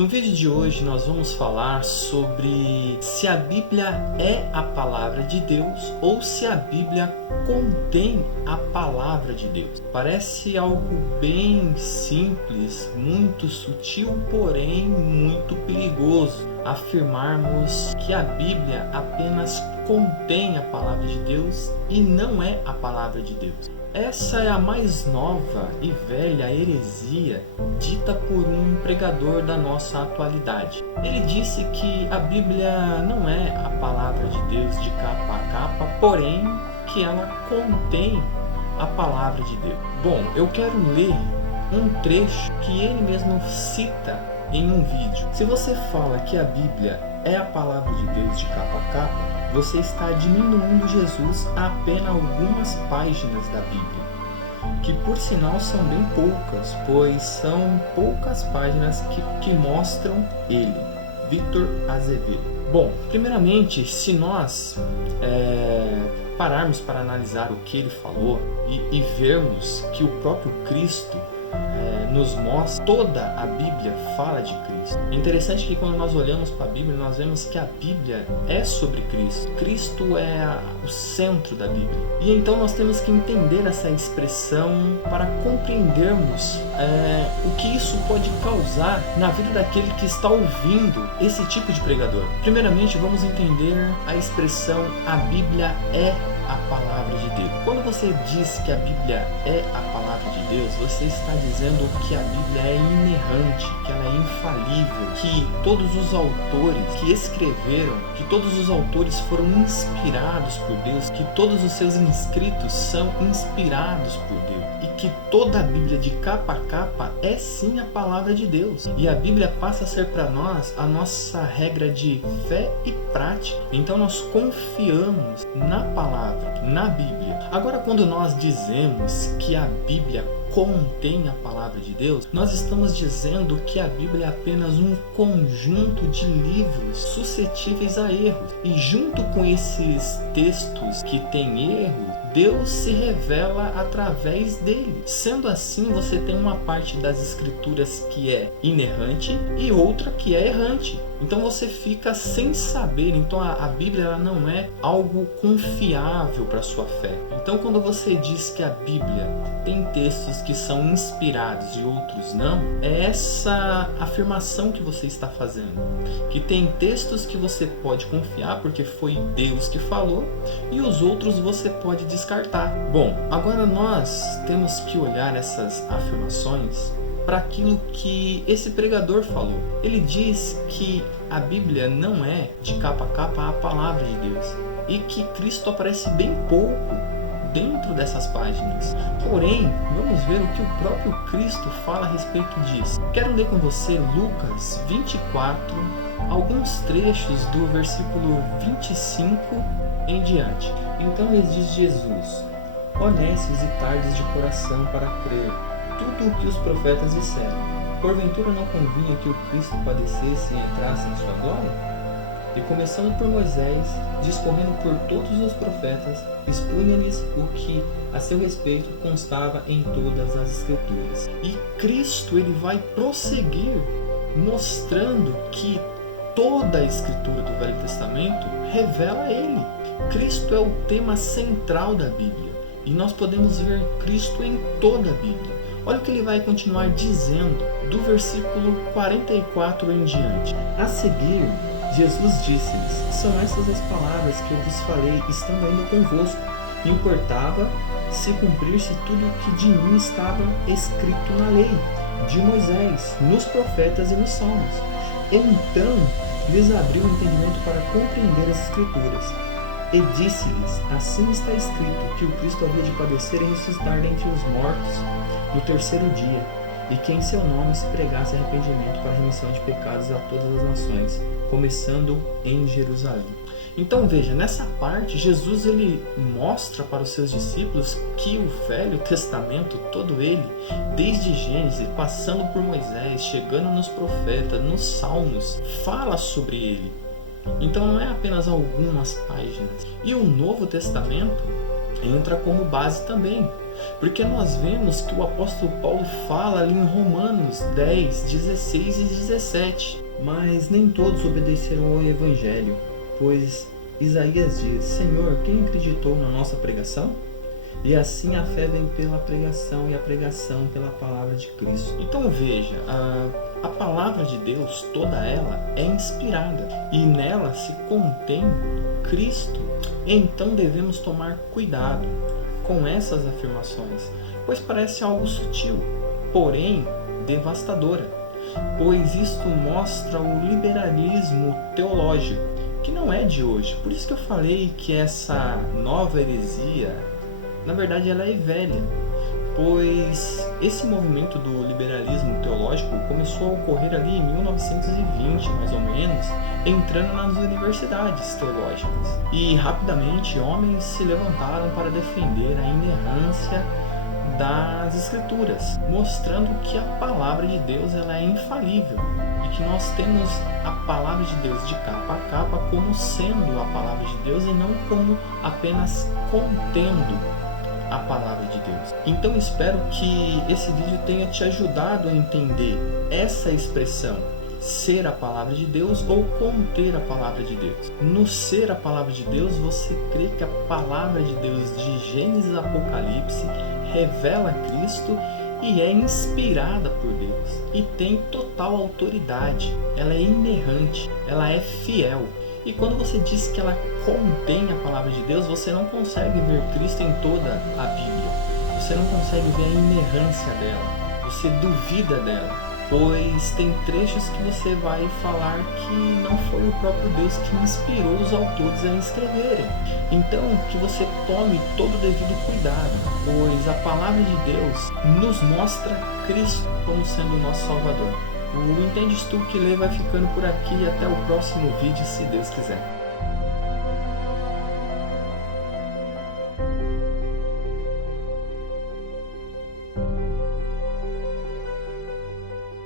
No vídeo de hoje nós vamos falar sobre se a Bíblia é a palavra de Deus ou se a Bíblia contém a palavra de Deus. Parece algo bem simples, muito sutil, porém muito perigoso afirmarmos que a Bíblia apenas contém a palavra de Deus e não é a palavra de Deus. Essa é a mais nova e velha heresia dita por um pregador da nossa atualidade. Ele disse que a Bíblia não é a palavra de Deus de capa a capa, porém que ela contém a palavra de Deus. Bom, eu quero ler um trecho que ele mesmo cita em um vídeo. Se você fala que a Bíblia é a palavra de Deus de capa a capa, você está diminuindo Jesus a apenas algumas páginas da Bíblia, que por sinal são bem poucas, pois são poucas páginas que mostram ele, Victor Azevedo. Bom, primeiramente, se nós pararmos para analisar o que ele falou e vermos que o próprio Cristo nos mostra, toda a Bíblia fala de Cristo. É interessante que quando nós olhamos para a Bíblia, nós vemos que a Bíblia é sobre Cristo. Cristo é o centro da Bíblia. E então nós temos que entender essa expressão para compreendermos o que isso pode causar na vida daquele que está ouvindo esse tipo de pregador. Primeiramente, vamos entender a expressão a Bíblia é a palavra de Deus. Quando você diz que a Bíblia é a palavra de Deus, você está dizendo que a Bíblia é inerrante, que ela é infalível, que todos os autores que escreveram, que todos os autores foram inspirados por Deus, que todos os seus inscritos são inspirados por Deus e que toda a Bíblia de capa a capa é sim a palavra de Deus. E a Bíblia passa a ser para nós a nossa regra de fé e prática. Então nós confiamos na palavra, na Bíblia. Agora, quando nós dizemos que a Bíblia contém a palavra de Deus, nós estamos dizendo que a Bíblia é apenas um conjunto de livros suscetíveis a erros. E junto com esses textos que têm erros, Deus se revela através dele. Sendo assim, você tem uma parte das escrituras que é inerrante e outra que é errante. Então você fica sem saber. Então a Bíblia ela não é algo confiável para a sua fé. Então quando você diz que a Bíblia tem textos que são inspirados e outros não, é essa afirmação que você está fazendo. Que tem textos que você pode confiar porque foi Deus que falou e os outros você pode descartar. Bom, agora nós temos que olhar essas afirmações para aquilo que esse pregador falou. Ele diz que a Bíblia não é de capa a capa a palavra de Deus e que Cristo aparece bem pouco dentro dessas páginas. Porém, vamos ver o que o próprio Cristo fala a respeito disso. Quero ler com você Lucas 24, alguns trechos do versículo 25 em diante. Então lhes diz Jesus: honestos e tardes de coração para crer tudo o que os profetas disseram. Porventura não convinha que o Cristo padecesse e entrasse em sua glória? E começando por Moisés, discorrendo por todos os profetas, expunha-lhes o que a seu respeito constava em todas as Escrituras. E Cristo ele vai prosseguir mostrando que toda a Escritura do Velho Testamento revela ele. Cristo é o tema central da Bíblia e nós podemos ver Cristo em toda a Bíblia. Olha o que ele vai continuar dizendo do versículo 44 em diante. A seguir, Jesus disse-lhes: são estas as palavras que eu vos falei, estando ainda convosco. Importava se cumprir-se tudo o que de mim estava escrito na lei, de Moisés, nos profetas e nos salmos. Então lhes abriu o entendimento para compreender as Escrituras. E disse-lhes: assim está escrito, que o Cristo havia de padecer e ressuscitar dentre os mortos no terceiro dia, e que em seu nome se pregasse arrependimento para a remissão de pecados a todas as nações, começando em Jerusalém. Então veja, nessa parte Jesus ele mostra para os seus discípulos que o Velho Testamento, todo ele, desde Gênesis, passando por Moisés, chegando nos profetas, nos salmos, fala sobre ele. Então não é apenas algumas páginas. E o Novo Testamento entra como base também. Porque nós vemos que o apóstolo Paulo fala ali em Romanos 10, 16 e 17. Mas nem todos obedeceram ao evangelho, pois Isaías diz: Senhor, quem acreditou na nossa pregação? E assim a fé vem pela pregação e a pregação pela palavra de Cristo. Então veja, a palavra de Deus, toda ela é inspirada e nela se contém Cristo. Então devemos tomar cuidado com essas afirmações, pois parece algo sutil, porém devastadora, pois isto mostra o liberalismo teológico, que não é de hoje. Por isso que eu falei que essa nova heresia, na verdade, ela é velha, pois esse movimento do liberalismo teológico começou a ocorrer ali em 1920, mais ou menos, entrando nas universidades teológicas. E rapidamente homens se levantaram para defender a inerrância das Escrituras, mostrando que a palavra de Deus ela é infalível e que nós temos a palavra de Deus de capa a capa como sendo a palavra de Deus e não como apenas contendo a palavra de Deus. Então espero que esse vídeo tenha te ajudado a entender essa expressão, ser a palavra de Deus ou conter a palavra de Deus. No ser a palavra de Deus, você crê que a palavra de Deus de Gênesis a Apocalipse revela Cristo e é inspirada por Deus e tem total autoridade. Ela é inerrante, ela é fiel. E quando você diz que ela contém a palavra de Deus, você não consegue ver Cristo em toda a Bíblia. Você não consegue ver a inerrância dela. Você duvida dela, pois tem trechos que você vai falar que não foi o próprio Deus que inspirou os autores a escreverem. Então, que você tome todo o devido cuidado, pois a palavra de Deus nos mostra Cristo como sendo o nosso Salvador. O Entendes Tu Que Lê vai ficando por aqui e até o próximo vídeo, se Deus quiser.